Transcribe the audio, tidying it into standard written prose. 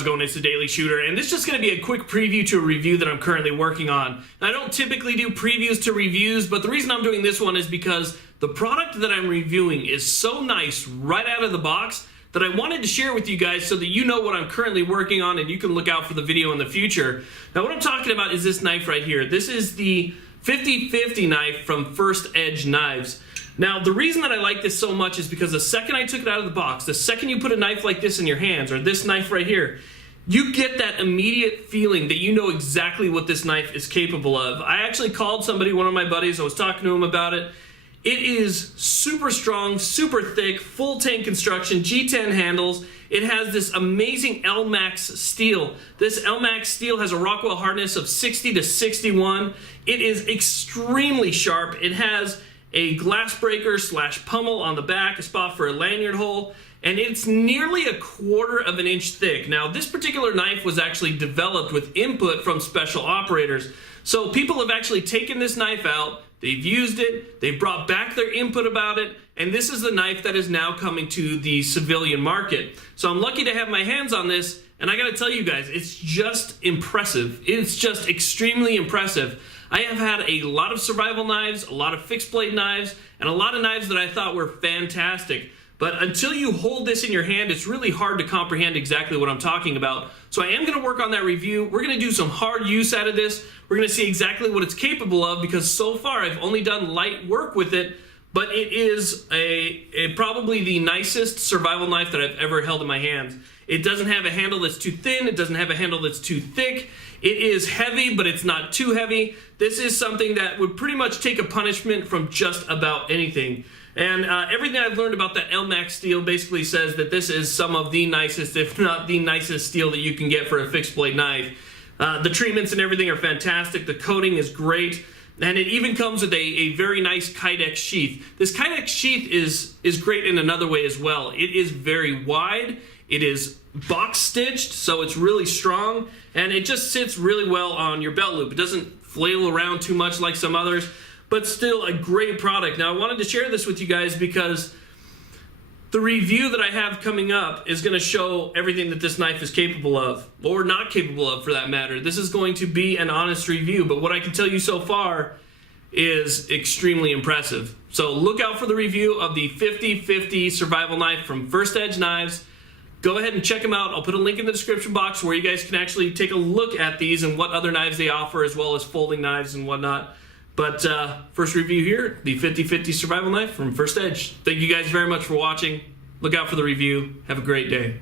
how's it going? It's the Daily Shooter, and this is just going to be a quick preview to a review that I'm currently working on. Now, I don't typically do previews to reviews, but the reason I'm doing this one is because the product that I'm reviewing is so nice right out of the box that I wanted to share with you guys so that you know what I'm currently working on and you can look out for the video in the future. Now, what I'm talking about is this knife right here. This is the 50/50 knife from First Edge Knives. Now, the reason that I like this so much is because the second I took it out of the box, the second you put a knife like this in your hands, or this knife right here, you get that immediate feeling that you know exactly what this knife is capable of. I actually called somebody, one of my buddies, I was talking to him about it. It is super strong, super thick, full tank construction, G10 handles. It has this amazing LMAX steel. This LMAX steel has a Rockwell hardness of 60 to 61. It is extremely sharp. It has a glass breaker / pummel on the back, a spot for a lanyard hole, and it's nearly 1/4 of an inch thick. Now, this particular knife was actually developed with input from special operators. So people have actually taken this knife out, they've used it, they've brought back their input about it, and this is the knife that is now coming to the civilian market. So I'm lucky to have my hands on this, and I gotta tell you guys, it's just impressive. It's just extremely impressive. I have had a lot of survival knives, a lot of fixed blade knives, and a lot of knives that I thought were fantastic. But until you hold this in your hand, it's really hard to comprehend exactly what I'm talking about. So I am going to work on that review. We're going to do some hard use out of this. We're going to see exactly what it's capable of, because so far I've only done light work with it, but it is probably the nicest survival knife that I've ever held in my hands. It doesn't have a handle that's too thin. It doesn't have a handle that's too thick. It is heavy, but it's not too heavy. This is something that would pretty much take a punishment from just about anything. And everything I've learned about that LMAX steel basically says that this is some of the nicest, if not the nicest steel that you can get for a fixed blade knife. The treatments and everything are fantastic. The coating is great. And it even comes with a very nice Kydex sheath. This Kydex sheath is great in another way as well. It is very wide. It is box stitched, so it's really strong, and it just sits really well on your belt loop. It doesn't flail around too much like some others, but still a great product. Now, I wanted to share this with you guys because the review that I have coming up is going to show everything that this knife is capable of, or not capable of for that matter. This is going to be an honest review, but what I can tell you so far is extremely impressive. So look out for the review of the 50/50 survival knife from First Edge Knives. Go ahead and check them out. I'll put a link in the description box where you guys can actually take a look at these and what other knives they offer, as well as folding knives and whatnot. But first review here, the 50/50 survival knife from First Edge. Thank you guys very much for watching. Look out for the review. Have a great day.